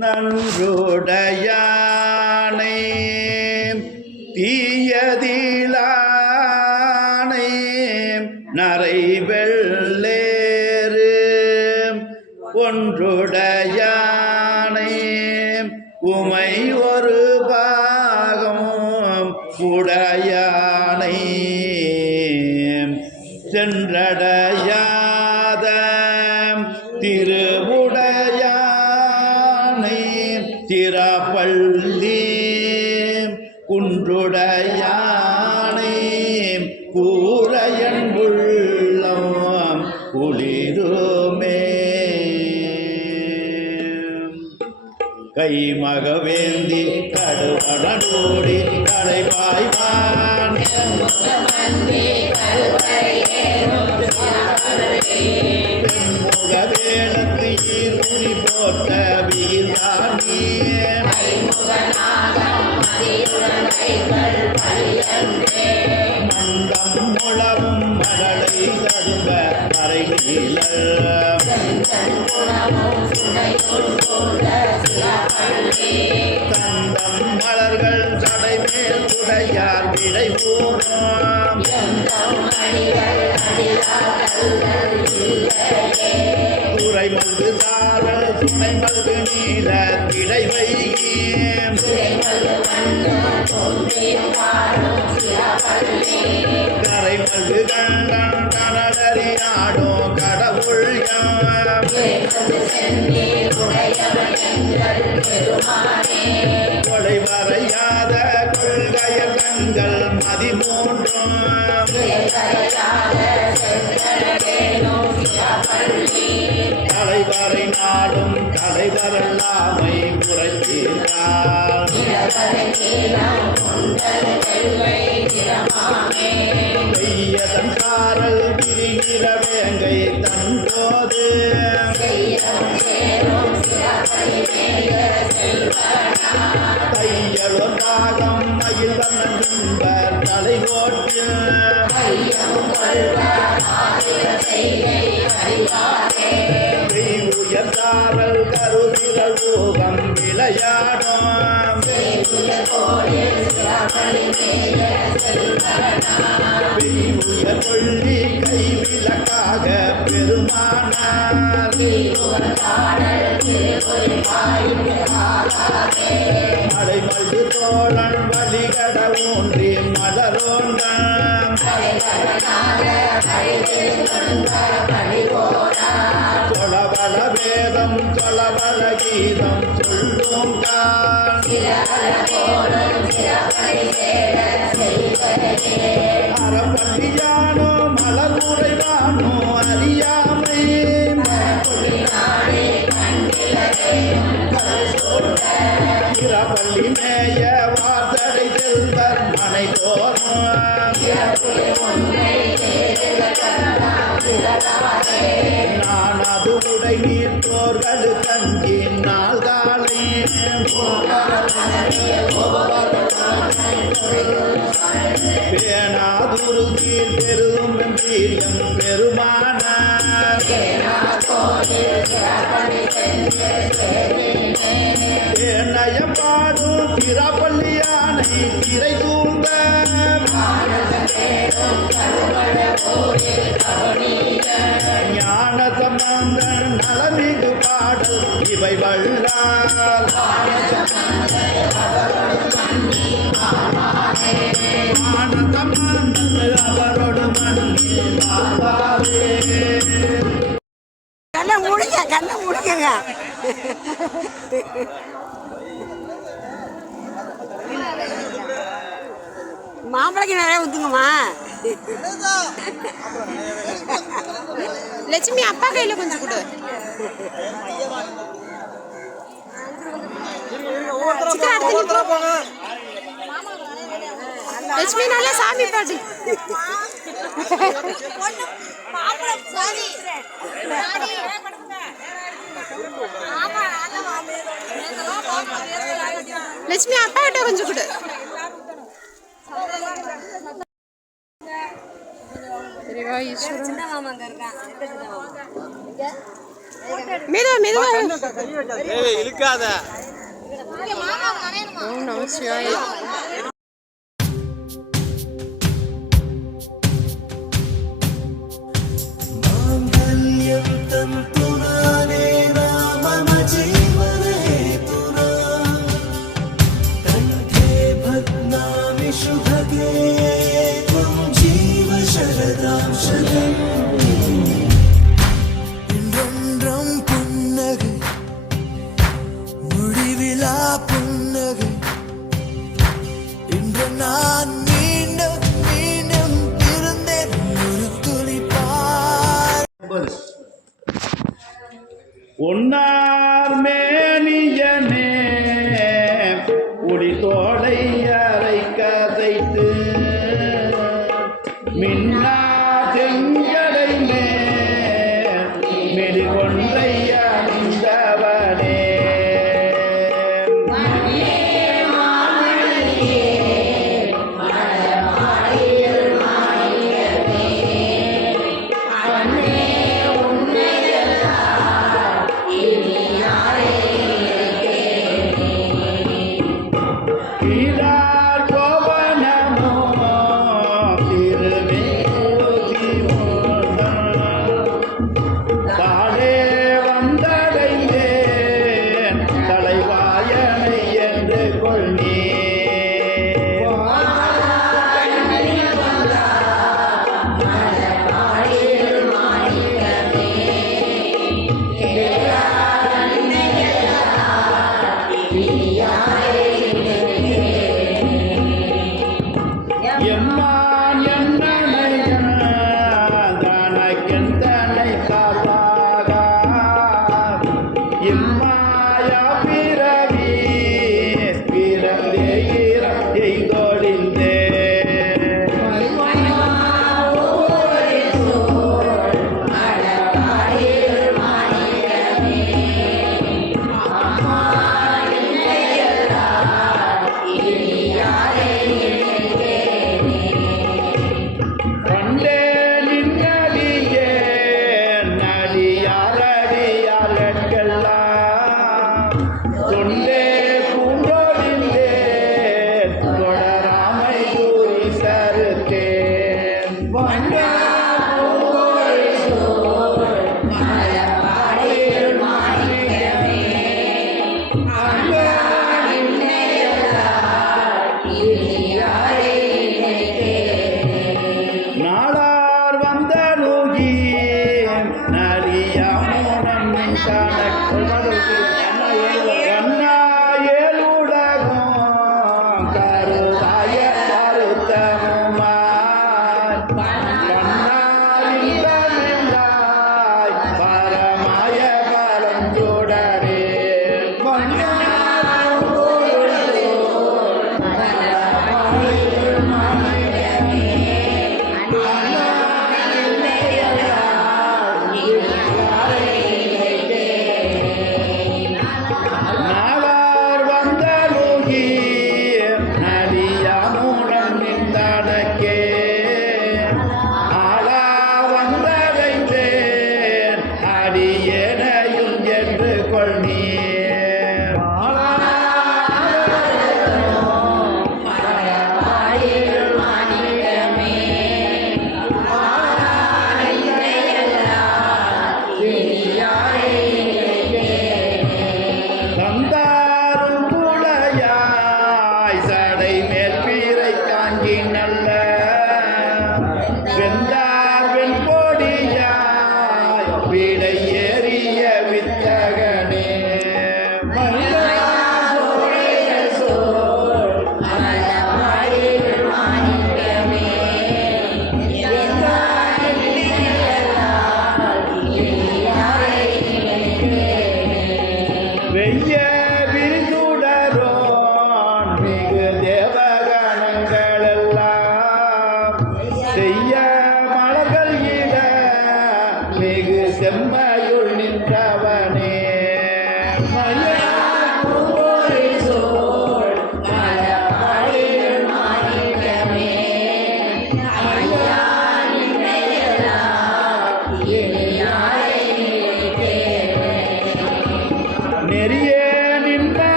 நன்றுடையானை. தீயதிலானை நரை வெள்ளேறு ஒன்றுடையானை. உமை ஒரு பாகம் உடையானை. சென்றட கை மகவேந்தி கடுவனோடி கடைபாய்வான். முகவேலத்து ஈர்முடி போட்ட வீராணியே துறை மல்கு சாரல் துணை மல்கு நீல திடை வைகியம் கரை மல்கு கண்டன் கடவுள் வரையாத கொள்கைய கண்கள் மதிமூன்றும். தலைவரை நாடும் தலைவரல்லாமை குறைத்தீர்கள் பெய்யதன் சாரல் விரிகிற வேங்கை தன் போது தையலும் ராகம் மயில் வண்ணம் தலை Hey, hey, hey. தோழன் வழிகட ஊன்றி மலரோண்டம் சொலவல வேதம் சொலவல கீதம் சொல்லும் தான் நாள் காலை பேனாதுரு நீர் பெரும் வீரியம் பெருமானார் தேனயம் பாடும் திரப்பள்ளியானை திரை தூங்க ஞான சம்பந்தன் நலமிகு பாடல் இவை கண்ணை முடிங்க கண்ணை முடிக்கங்க மாம்பழைக்கு நிறைய ஊத்துங்கம்மா. லட்சுமி அப்பா கையில கொஞ்சம் கொடு. சிக்கன் அடுத்து. லட்சுமி நல்லா சாமி பாட்டு லட்சுமி அப்பா கிட்ட கொஞ்சம் கொடு. சரிவா ஈஸ்வரன் சின்ன மாமா அங்க இருக்கான் எந்த சின்ன மாமா மெதுவா மெதுவா ஏய் இழுக்காத ஓம் நம சிவாய ஒன்னா Ila trabalhar know